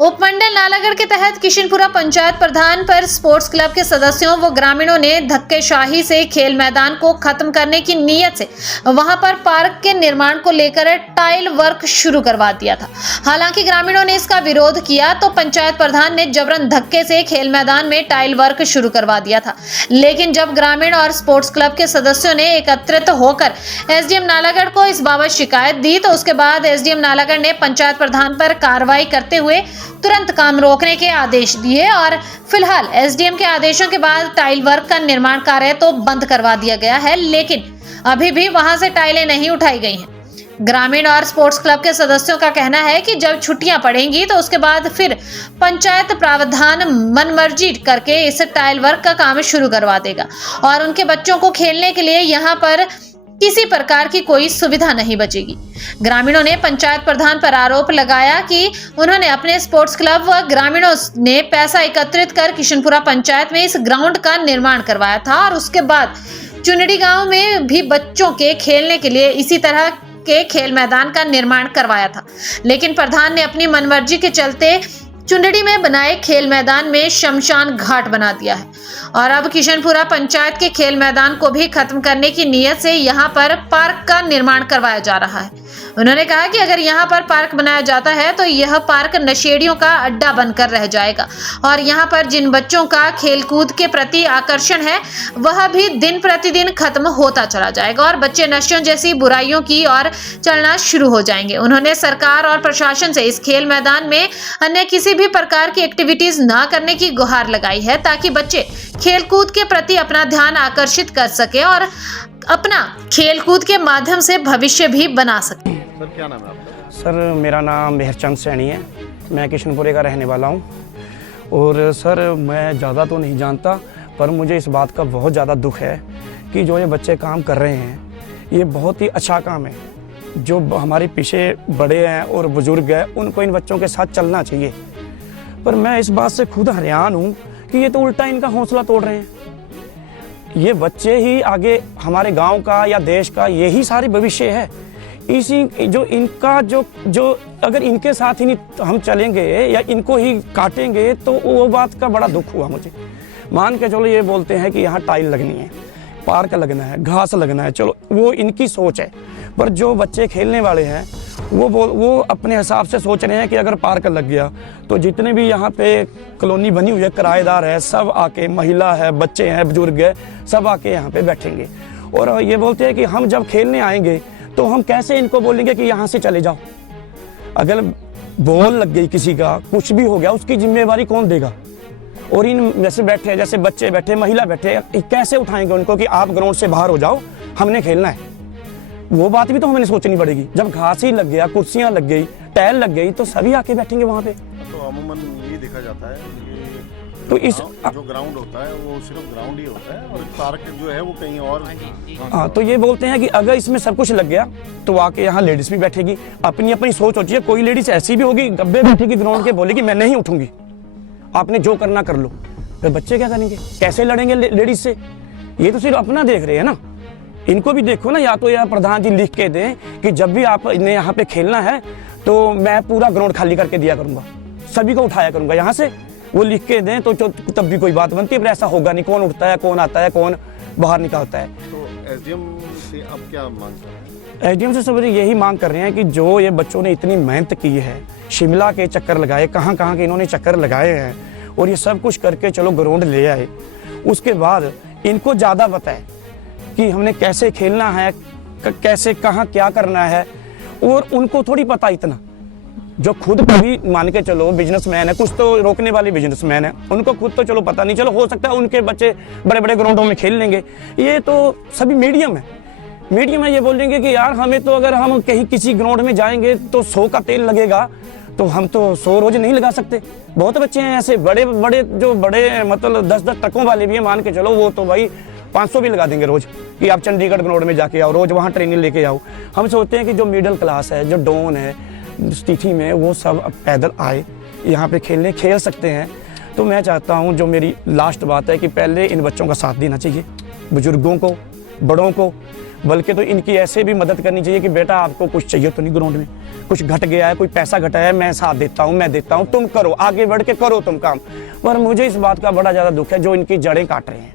उपमंडल नालागढ़ के तहत किशनपुरा पंचायत प्रधान पर स्पोर्ट्स क्लब के सदस्यों व ग्रामीणों ने धक्केशाही से खेल मैदान को खत्म करने की नीयत से वहां पर पार्क के निर्माण को लेकर टाइल वर्क शुरू करवा दिया था। हालांकि ग्रामीणों ने इसका विरोध किया तो पंचायत प्रधान ने जबरन धक्के से खेल मैदान में टाइल वर्क शुरू करवा दिया था। लेकिन जब ग्रामीण और स्पोर्ट्स क्लब के सदस्यों ने एकत्रित होकर एसडीएम नालागढ़ को इस बाबत शिकायत दी तो उसके बाद एसडीएम नालागढ़ ने पंचायत प्रधान पर कार्रवाई करते हुए तुरंत काम रोकने के आदेश दिए और फिलहाल एसडीएम के आदेशों के बाद टाइल वर्क का निर्माण कार्य तो बंद करवा दिया गया है, लेकिन अभी भी वहां से टाइलें नहीं उठाई गई हैं। ग्रामीण और स्पोर्ट्स क्लब के सदस्यों का कहना है कि जब छुट्टियां पड़ेंगी तो उसके बाद फिर पंचायत प्रावधान मनमर्जी करके इस टाइल वर्क का काम शुरू करवा देगा और उनके बच्चों को खेलने के लिए यहाँ पर किसी प्रकार की कोई सुविधा नहीं बचेगी। ग्रामीणों ने पंचायत प्रधान पर आरोप लगाया कि उन्होंने अपने स्पोर्ट्स क्लब व ग्रामीणों ने पैसा एकत्रित कर किशनपुरा पंचायत में इस ग्राउंड का निर्माण करवाया था और उसके बाद चुनड़ी गांव में भी बच्चों के खेलने के लिए इसी तरह के खेल मैदान का निर्माण करवाया था। लेकिन प्रधान ने अपनी मनमर्जी के चलते चुंडड़ी में बनाए खेल मैदान में शमशान घाट बना दिया है और अब किशनपुरा पंचायत के खेल मैदान को भी खत्म करने की नीयत से यहां पर पार्क का निर्माण करवाया जा रहा है। उन्होंने कहा कि अगर यहां पर पार्क बनाया जाता है तो यह पार्क नशेड़ियों का अड्डा बनकर रह जाएगा और यहां पर जिन बच्चों का खेलकूद के प्रति आकर्षण है वह भी दिन प्रतिदिन खत्म होता चला जाएगा और बच्चे नशों जैसी बुराइयों की ओर चलना शुरू हो जाएंगे। उन्होंने सरकार और प्रशासन से इस खेल मैदान में अन्य किसी भी प्रकार की एक्टिविटीज न करने की गुहार लगाई है ताकि बच्चे खेलकूद के प्रति अपना ध्यान आकर्षित कर सके और अपना खेलकूद के माध्यम से भविष्य भी बना सके। सर क्या नाम है आपका? सर मेरा नाम मेहरचंद सैनी है, मैं किशनपुरे का रहने वाला हूँ। और सर मैं ज़्यादा तो नहीं जानता पर मुझे इस बात का बहुत ज़्यादा दुख है कि जो ये बच्चे काम कर रहे हैं ये बहुत ही अच्छा काम है। जो हमारे पीछे बड़े हैं और बुज़ुर्ग हैं उनको इन बच्चों के साथ चलना चाहिए, पर मैं इस बात से खुद हैरान हूँ कि ये तो उल्टा इनका हौसला तोड़ रहे हैं। ये बच्चे ही आगे हमारे गांव का या देश का यही सारे भविष्य है। इसी जो इनका जो अगर इनके साथ ही नहीं हम चलेंगे या इनको ही काटेंगे तो वो बात का बड़ा दुख हुआ मुझे। मान के चलो ये बोलते हैं कि यहाँ टाइल लगनी है, पार्क लगना है, घास लगना है, चलो वो इनकी सोच है, पर जो बच्चे खेलने वाले हैं वो अपने हिसाब से सोच रहे हैं कि अगर पार्क लग गया तो जितने भी यहाँ पे कॉलोनी बनी हुई है, किराएदार है, सब आके, महिला है, बच्चे हैं, बुजुर्ग है, सब आके यहाँ पे बैठेंगे। और ये बोलते हैं कि हम जब खेलने आएंगे तो हम कैसे इनको बोलेंगे कि यहाँ से चले जाओ। अगर बॉल लग गई किसी का, कुछ भी हो गया, उसकी जिम्मेवारी कौन देगा? और इन जैसे बैठे, जैसे बच्चे बैठे, महिला बैठे, कैसे उठाएंगे उनको कि आप ग्राउंड से बाहर हो जाओ, हमने खेलना है? वो बात भी तो हमें सोचनी पड़ेगी। जब घास ही लग गया, कुर्सियां लग गई, टाइल लग गई तो सभी आके बैठेंगे वहाँ पे। तो अमूमन ये देखा जाता है तो इस जो ग्राउंड होता है वो सिर्फ ग्राउंड ही होता है और पार्क जो है वो कहीं और। हाँ, तो ये बोलते हैं कि अगर इसमें सब कुछ लग गया तो आके यहाँ लेडीज भी बैठेगी। अपनी अपनी सोच होती है। कोई लेडीज ऐसी भी होगी गब्बे बैठेगी ग्राउंड के, बोलेगी मैं नहीं उठूंगी, आपने जो करना कर लो। फिर बच्चे क्या करेंगे? कैसे लड़ेंगे लेडीज से? ये तो सिर्फ अपना देख रहे हैं ना, इनको भी देखो ना। या तो यह प्रधान जी लिख के दें कि जब भी आप इन्हें यहाँ पे खेलना है तो मैं पूरा ग्राउंड खाली करके दिया करूंगा, सभी को उठाया करूंगा यहाँ से, वो लिख के दें तो तब भी कोई बात बनती है। पर ऐसा होगा नहीं, कौन उठता है, कौन आता है, कौन बाहर निकालता है। तो एसडीएम से अब क्या मांग कर रहे हैं? एसडीएम से सब यही मांग कर रहे हैं कि जो ये बच्चों ने इतनी मेहनत की है, शिमला के चक्कर लगाए, कहाँ कहाँ के इन्होंने चक्कर लगाए हैं और ये सब कुछ करके चलो ग्राउंड ले आए, उसके बाद इनको ज़्यादा बताए कि हमने कैसे खेलना है, कैसे कहाँ क्या करना है। और उनको थोड़ी पता इतना, जो खुद भी मान के चलो बिजनेसमैन है, कुछ तो रोकने वाले बिजनेसमैन है, उनको खुद तो चलो पता नहीं, चलो हो सकता है उनके बच्चे बड़े बड़े ग्राउंडों में खेल लेंगे। ये तो सभी मीडियम है, मीडियम है। ये बोलेंगे कि यार हमें तो अगर हम कहीं किसी ग्राउंड में जाएंगे तो 100 का तेल लगेगा, तो हम तो 100 रोज नहीं लगा सकते। बहुत बच्चे हैं ऐसे बड़े बड़े, जो बड़े मतलब 10-10 ट्रकों वाले भी हैं, मान के चलो, वो तो भाई 500 भी लगा देंगे रोज कि आप चंडीगढ़ ग्राउंड में जाके आओ, रोज वहाँ ट्रेनिंग लेके आओ। हम सोचते हैं कि जो मिडिल क्लास है, जो डॉन है स्थिति में, वो सब पैदल आए यहाँ पे खेल सकते हैं। तो मैं चाहता हूँ, जो मेरी लास्ट बात है कि पहले इन बच्चों का साथ देना चाहिए, बुजुर्गों को, बड़ों को, बल्कि तो इनकी ऐसे भी मदद करनी चाहिए कि बेटा आपको कुछ चाहिए तो नहीं, ग्राउंड में कुछ घट गया है, कोई पैसा घटा है, मैं साथ देता हूँ, मैं देता हूँ, तुम करो, आगे बढ़ के करो तुम काम। पर मुझे इस बात का बड़ा ज़्यादा दुख है जो इनकी जड़ें काट रहे हैं।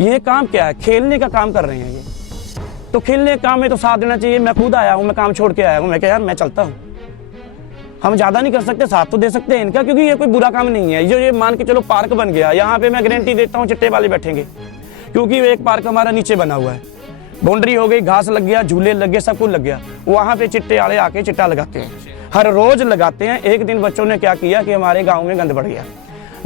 ये काम क्या है, खेलने का काम कर रहे हैं ये, तो खेलने का काम में तो साथ देना चाहिए। मैं खुद आया हूँ, मैं काम छोड़ के आया हूँ, मैं कहा यार मैं चलता हूँ, हम ज़्यादा नहीं कर सकते, साथ तो दे सकते हैं इनका, क्योंकि ये कोई बुरा काम नहीं है। जो ये मान के चलो पार्क बन गया, यहाँ पे मैं गारंटी देता हूँ चिट्टे वाले बैठेंगे, क्योंकि एक पार्क हमारा नीचे बना हुआ है, बाउंड्री हो गई, घास लग गया, झूले लग गए, सब कुछ लग गया, वहाँ पे चिट्टे वाले आके चिट्टा लगाते हैं, हर रोज लगाते हैं। एक दिन बच्चों ने क्या किया कि हमारे गाँव में गंद बढ़ गया,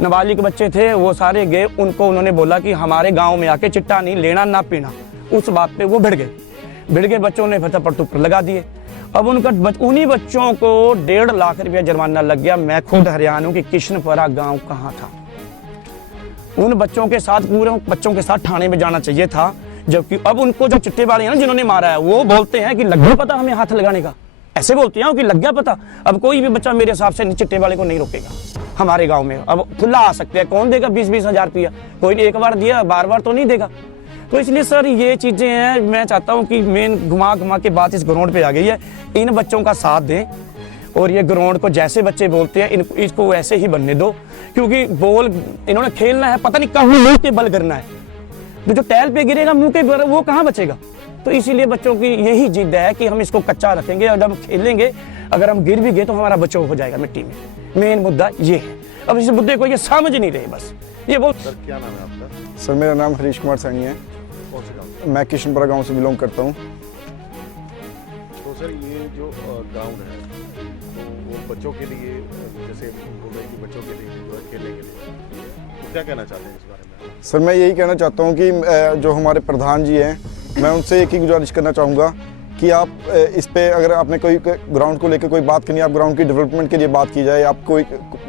नाबालिग बच्चे थे वो सारे गए, उनको उन्होंने बोला कि हमारे गाँव में आके चिट्टा नहीं लेना ना पीना। उस बात पे वो भिड़ गए, बच्चों ने फतह पर लगा दिए। अब उन्हीं बच्चों को 1.5 लाख रुपया जुर्माना लग गया। मैं खुद हरियाणा की किशनपुरा गांव कहाँ था, उन बच्चों के साथ, पूरे बच्चों के साथ थाने में जाना चाहिए था, जबकि अब उनको जो चिट्टे वाले हैं ना जिन्होंने मारा है, वो बोलते हैं कि लग गया पता हमें हाथ लगाने का, ऐसे बोलते हैं कि लग गया पता। अब कोई भी बच्चा मेरे हिसाब से चिट्टे वाले को नहीं रोकेगा हमारे गाँव में। अब खुला आ सकते हैं, कौन देगा 20-20 हज़ार रुपया, कोई एक बार दिया, बार बार तो नहीं देगा। तो इसलिए सर ये चीज़ें हैं, मैं चाहता हूँ कि मेन घुमा के बात इस ग्राउंड पे आ गई है, इन बच्चों का साथ दें और ये ग्राउंड को जैसे बच्चे बोलते हैं इसको वैसे ही बनने दो, क्योंकि बॉल इन्होंने खेलना है, पता नहीं कहाँ मुँह के बल करना है, जो टैल पे गिरेगा मुँह के बल वो कहाँ बचेगा। तो इसीलिए बच्चों की यही जिद है कि हम इसको कच्चा रखेंगे और जब खेलेंगे अगर हम गिर भी गए तो हमारा बचाव हो जाएगा मिट्टी में। मेन मुद्दा ये है, अब इस मुद्दे को ये समझ नहीं रहे, बस ये बहुत। सर क्या नाम है आपका? सर मेरा नाम हरीश कुमार सैनी है, कौन से गाँव? मैं किशनपुरा गांव से बिलोंग करता हूं। तो सर ये जो ग्राउंड है तो वो बच्चों के लिए, जैसे बोल रहे हैं कि बच्चों के लिए जो है खेलने के लिए, तो क्या कहना चाहते हैं इस बारे में? सर मैं यही कहना चाहता हूं कि जो हमारे प्रधान जी हैं, मैं उनसे एक ही गुजारिश करना चाहूँगा कि आप इस पे अगर आपने कोई ग्राउंड को लेकर कोई बात करनी है, आप ग्राउंड की डेवलपमेंट के लिए बात की जाए, आप कोई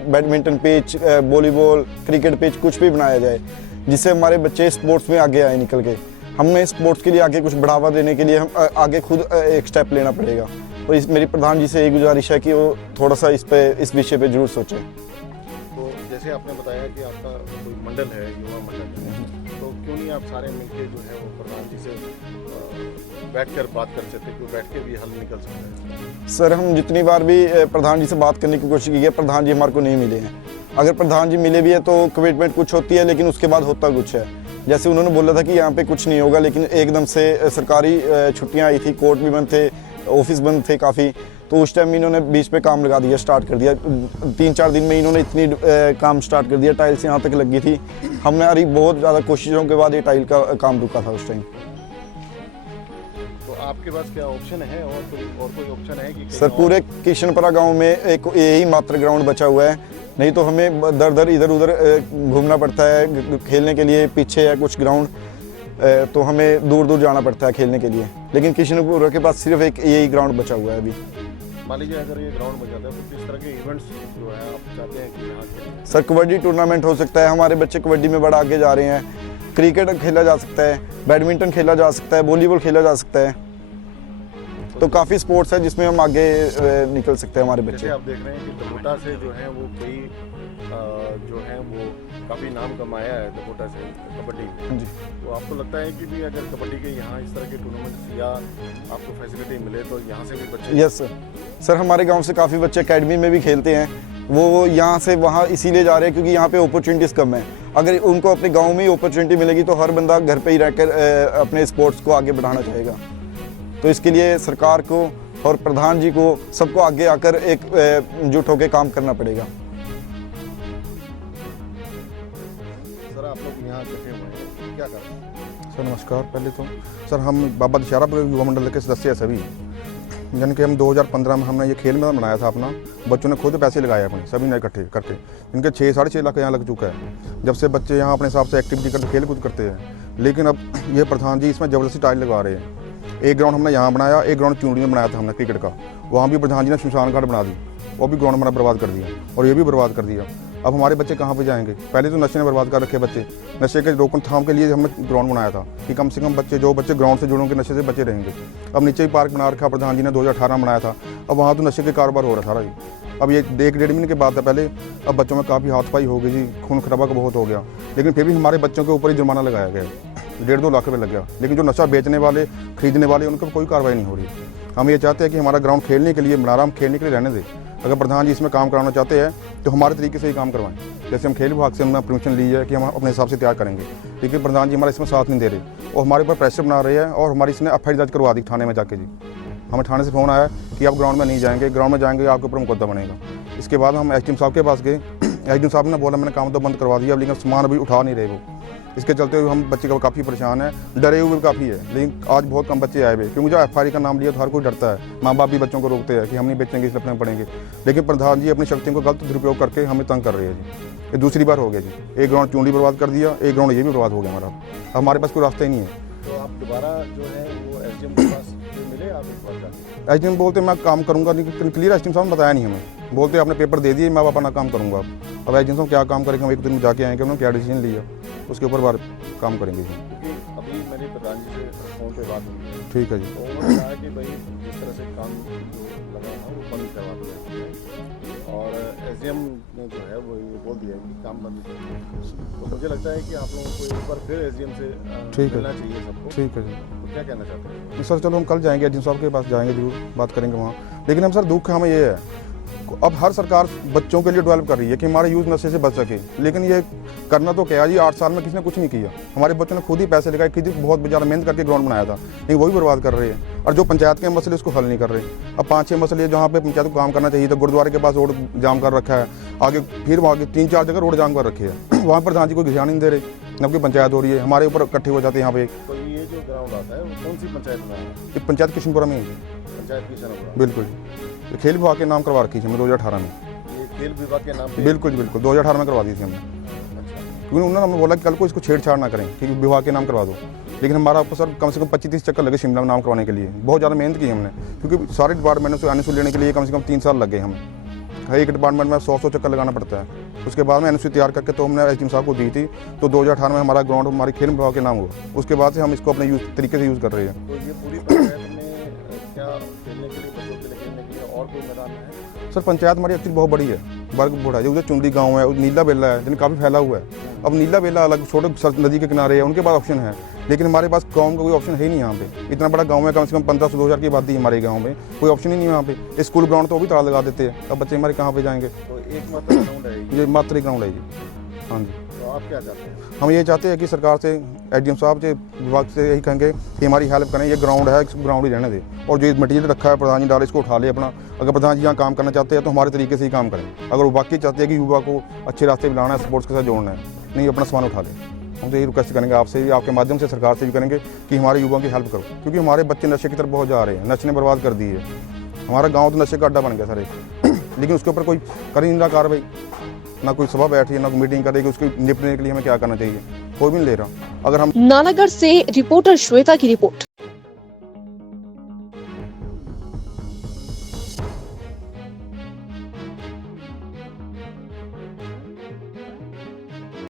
badminton pitch, volleyball, cricket pitch कुछ भी बनाया जाए जिससे हमारे बच्चे स्पोर्ट्स में आगे आए निकल के। हमें स्पोर्ट्स के लिए आगे कुछ बढ़ावा देने के लिए हम आगे खुद एक स्टेप लेना पड़ेगा। और मेरी प्रधान जी से यही गुजारिश है कि वो थोड़ा सा इस विषय पे जरूर सोचें। तो जैसे आपने बताया कि आपका कोई मंडल है, युवा मंडल है, तो क्यों नहीं आप सारे मिलके जो है वो प्रधान जी से बैठकर बात कर सकते, क्यों बैठ के भी हल निकल सकता है? सर हम जितनी बार भी प्रधान जी से बात करने की कोशिश की है, प्रधान जी हमारे को नहीं मिले हैं। अगर प्रधान जी मिले भी है तो कमिटमेंट कुछ होती है लेकिन उसके बाद होता कुछ है। जैसे उन्होंने बोला था कि यहाँ पे कुछ नहीं होगा, लेकिन एकदम से सरकारी छुट्टियाँ आई थी, कोर्ट भी बंद थे, ऑफिस बंद थे काफ़ी, तो उस टाइम इन्होंने बीच पे काम लगा दिया, स्टार्ट कर दिया। 3-4 दिन में इन्होंने इतनी काम स्टार्ट कर दिया, टाइल्स यहाँ तक लगी थी। हमारी बहुत ज़्यादा कोशिशों के बाद ये टाइल का काम रुका था उस टाइम। तो आपके पास क्या ऑप्शन है, और कोई ऑप्शन है कि सर पूरे किशनपुरा गांव में एक यही मात्र ग्राउंड बचा हुआ है, नहीं तो हमें दर इधर उधर घूमना पड़ता है खेलने के लिए। पीछे है कुछ ग्राउंड, तो हमें दूर दूर जाना पड़ता है खेलने के लिए, लेकिन किशनपुरा के पास सिर्फ एक यही ग्राउंड बचा हुआ है अभी। मान लीजिए अगर ये ग्राउंड बन जाता है तो किस तरह के इवेंट्स जो है आप चाहते हैं कि यहाँ खेलें? सर कबड्डी टूर्नामेंट हो सकता है, हमारे बच्चे कबड्डी में बड़ा आगे जा रहे हैं। क्रिकेट खेला जा सकता है, बैडमिंटन खेला जा सकता है, वॉलीबॉल खेला जा सकता है। तो काफ़ी स्पोर्ट्स है जिसमें हम आगे निकल सकते हैं हमारे बच्चे। जैसे आप देख रहे हैं कि दबोटा से जो है वो कई जो है वो काफ़ी नाम कमाया है दबोटा से कबड्डी में। जी। तो आपको लगता है कि भी अगर कबड्डी के यहाँ इस तरह के टूर्नामेंट या आपको फैसिलिटी मिले तो यहाँ से भी बच्चे? यस सर हमारे गांव से काफ़ी बच्चे एकेडमी में भी खेलते हैं। वो यहाँ से वहाँ इसीलिए जा रहे हैं क्योंकि यहाँ पे अपॉर्चुनिटीज़ कम है। अगर उनको अपने गाँव में ही अपॉर्चुनिटी मिलेगी तो हर बंदा घर पर ही रहकर अपने स्पोर्ट्स को आगे बढ़ाना चाहेगा। तो इसके लिए सरकार को और प्रधान जी को सबको आगे आकर एकजुट होकर काम करना पड़ेगा। सर आप लोग यहाँ इकट्ठे हुए हैं, क्या कर रहे हैं? सर नमस्कार। पहले तो सर हम बाबा दशहरा युवा मंडल के सदस्य हैं सभी, यानी कि हम 2015 में हमने ये खेल मैदान बनाया था अपना। बच्चों ने खुद पैसे लगाए अपने सभी ने इकट्ठे करके, इनके 6-6.5 लाख यहाँ लग चुका है। जब से बच्चे यहाँ अपने हिसाब से एक्टिविटी करते खेल कूद करते हैं, लेकिन अब ये प्रधान जी इसमें ज़बरदस्ती टाइल लगा रहे हैं। एक ग्राउंड हमने यहाँ बनाया, एक ग्राउंड चूड़ी में बनाया था हमने क्रिकेट का, वहाँ भी प्रधान जी ने शमशान घाट बना दी, वो भी ग्राउंड हमारा बर्बाद कर दिया और ये भी बर्बाद कर दिया। अब हमारे बच्चे कहाँ पे जाएंगे? पहले तो नशे ने बर्बाद कर रखे बच्चे। नशे के रोकथाम के लिए हमने ग्राउंड बनाया था कि कम से कम जो बच्चे ग्राउंड से जुड़ेंगे नशे से बचे रहेंगे। अब नीचे ही पार्क बना रखा प्रधान जी ने 2018 बनाया था, अब वहाँ तो नशे के कारोबार हो रहा था सारा ही। अब ये 1-1.5 महीने के बाद था पहले, अब बच्चों में काफ़ी हाथापाई हो गई जी, खून खराबा का बहुत हो गया, लेकिन फिर भी हमारे बच्चों के ऊपर ही जुर्माना लगाया गया, 1.5-2 लाख रुपये लग गया। लेकिन जो नशा बेचने वाले, खरीदने वाले, उन पर कोई कार्रवाई नहीं हो रही। हम ये चाहते हैं कि हमारा ग्राउंड खेलने के लिए बना रहा, हम खेलने के लिए रहने दें। अगर प्रधान जी इसमें काम कराना चाहते हैं तो हमारे तरीके से ही काम करवाएं। जैसे हम खेल विभाग से हमने परमिशन ली है कि हम अपने हिसाब से तैयार करेंगे, लेकिन प्रधान जी हमारा इसमें साथ नहीं दे रहे और हमारे ऊपर प्रेशर बना रहे हैं और हमारी इसने एफआईआर दर्ज करवा दी थाने में जाके जी। हमें थाने से फ़ोन आया कि आप ग्राउंड में नहीं जाएंगे, ग्राउंड में जाएंगे आपके ऊपर मुकदमा बनेगा। इसके बाद हम एसडीएम साहब के पास गए, एसडीएम साहब ने बोला मैंने काम तो बंद करवा दिया, लेकिन सामान अभी उठा नहीं रहे वो। इसके चलते हुए हम बच्चे का काफ़ी परेशान है, डरे हुए काफ़ी है, लेकिन आज बहुत कम बच्चे आए हुए, क्योंकि जो एफआईआर का नाम लिया तो हर कोई डरता है। माँ बाप भी बच्चों को रोकते हैं कि हम नहीं बेचेंगे, इसलिए अपने पढ़ेंगे, लेकिन प्रधान जी अपनी शक्तियों का गलत दुरुपयोग करके हमें तंग कर रहे हैं जी। ये दूसरी बार हो गया जी, एक ग्राउंड चूंडी बर्बाद कर दिया, एक ग्राउंड ये भी बर्बाद हो गया हमारा। अब हमारे पास कोई रास्ता ही नहीं है। तो आप दोबारा जो है वो एसडीएम के पास मिले, आप एक बार जाके? एसडीएम बोलते मैं काम करूँगा, लेकिन क्लियर एसडीएम साहब ने बताया नहीं हमें, बोलते आपने पेपर दे दिए, मैं अपना काम करूँगा। अब एसडीएम साहब क्या काम करेंगे, हम एक दिन में जाके आएंगे, उन्होंने क्या डिसीजन लिया उसके ऊपर बार काम करेंगे जी। क्योंकि अभी मेरे प्रधान जी से फ़ोन पे बात हुई है, ठीक है जी। तो उन्होंने कहा कि भाई जिस तरह से काम जो लगा था वो बंद करवा दिया, और एसडीएम ने जो है वो ये बोल दिया कि काम बंद कर। तो मुझे लगता है कि आप लोगों को एक बार फिर एसडीएम से ठीक है। मिलना चाहिए सबको। ठीक है जी। तो क्या कहना चाहते हैं? सर चलो हम कल जाएंगे, एसडीएम साहब के पास जाएंगे, जरूर बात करेंगे वहाँ। लेकिन हम सर दुख हमें ये है, अब हर सरकार बच्चों के लिए डेवलप कर रही है कि हमारे यूथ नशे से बच सके, लेकिन ये करना तो क्या जी, 8 साल में किसी ने कुछ नहीं किया। हमारे बच्चों ने खुद ही पैसे लगाए, खुद ही बहुत ज़्यादा मेहनत करके ग्राउंड बनाया था, लेकिन वही बर्बाद कर रहे हैं। और जो पंचायत के मसले उसको हल नहीं कर रहे। अब 5-6 मसले जहाँ पे पंचायत को काम करना चाहिए था, गुरुद्वारे के पास रोड जाम कर रखा है, आगे फिर वहाँ 3-4 जगह रोड जाम कर रखी है, वहाँ पर प्रधान जी कोई ध्यान नहीं दे रहे, न कोई पंचायत हो रही है, हमारे ऊपर इकट्ठे हो जाते हैं यहाँ पे। तो ये जो ग्राउंड आता है वो कौन सी पंचायत में है? ये पंचायत किशनपुरा में है, पंचायत किशनपुरा। बिल्कुल। ये खेल विभाग के नाम करवा रखी थी हमने 2018 में। ये खेल विभाग के नाम पे? बिल्कुल जी, बिल्कुल 2018 में करवा दी थी हमने, क्योंकि उन्होंने हमें बोला कि कल को इसको छेड़छाड़ ना करें कि विभाग के नाम करवा दो। लेकिन हमारा ऊपर सर कम से कम 25-30 चक्कर लगे शिमला में नाम करवाने के लिए, बहुत ज़्यादा मेहनत की हमने, क्योंकि सारे डिपार्टमेंटों से एनओसी लेने के लिए कम से कम 3 साल लगे हमें। हर एक डिपार्टमेंट में 100 चक्कर लगाना पड़ता है। उसके बाद में एनओसी तैयार करके तो हमने एसडीएम साहब को दी थी, तो 2018 में हमारा ग्राउंड हमारे खेल विभाग के नाम हुआ। उसके बाद से हम इसको अपने तरीके से यूज़ कर रहे हैं। तो ये पूरी पंचायत में क्या खेलने के लिए, बच्चों के लिए खेलने के लिए और कोई मैदान है? सर पंचायत हमारी एक्चुअली बहुत बड़ी है, वर्ग बड़ा है, उधर चुंडी गांव है, नीला बेला है, जिन्हें काफ़ी फैला हुआ है। अब नीला बेला अलग छोटे नदी के किनारे है, उनके पास ऑप्शन है, लेकिन हमारे पास गाँव का कोई ऑप्शन है ही नहीं। यहाँ पे इतना बड़ा गाँव है, कम से कम 1500-2000 की आबादी हमारे गाँव में, कोई ऑप्शन ही नहीं है यहाँ पे। स्कूल ग्राउंड तो वो भी ताला लगा देते हैं, अब बच्चे हमारे कहाँ पे जाएंगे? तो एक मात्र ग्राउंड है ये मात्र ग्राउंड है जी। हाँ जी। तो आप क्या चाहते हैं? हम ये चाहते हैं कि सरकार से, एसडीएम साहब से, विभाग से यही कहेंगे कि हमारी हेल्प करें, ये ग्राउंड है, इसको ग्राउंड ही रहने दें, और जो मटीरियल रखा है प्रधान जी डाले इसको उठा ले अपना। अगर प्रधान जी यहाँ काम करना चाहते हैं तो हमारे तरीके से ही काम करें, अगर वो बाकी चाहते हैं कि युवा को अच्छे रास्ते पर लाना है, स्पोर्ट्स के साथ जोड़ना है, नहीं अपना सामान उठा लें। हम तो यही रिक्वेस्ट करेंगे आपसे भी, आपके माध्यम से सरकार से भी करेंगे कि हमारे युवाओं की हेल्प करो, क्योंकि हमारे बच्चे नशे की तरफ बहुत जा रहे हैं, नशे ने बर्बाद कर दी है। हमारा गाँव तो नशे का अड्डा बन गया सर एक, लेकिन उसके ऊपर कोई कर ही नहीं रहा कार्रवाई, ना कोई सभा बैठी है, ना कोई मीटिंग करेगी, उसको निपटने के लिए हमें क्या करना चाहिए, कोई भी नहीं ले रहा। अगर हम नालागढ़ से रिपोर्टर श्वेता की रिपोर्ट।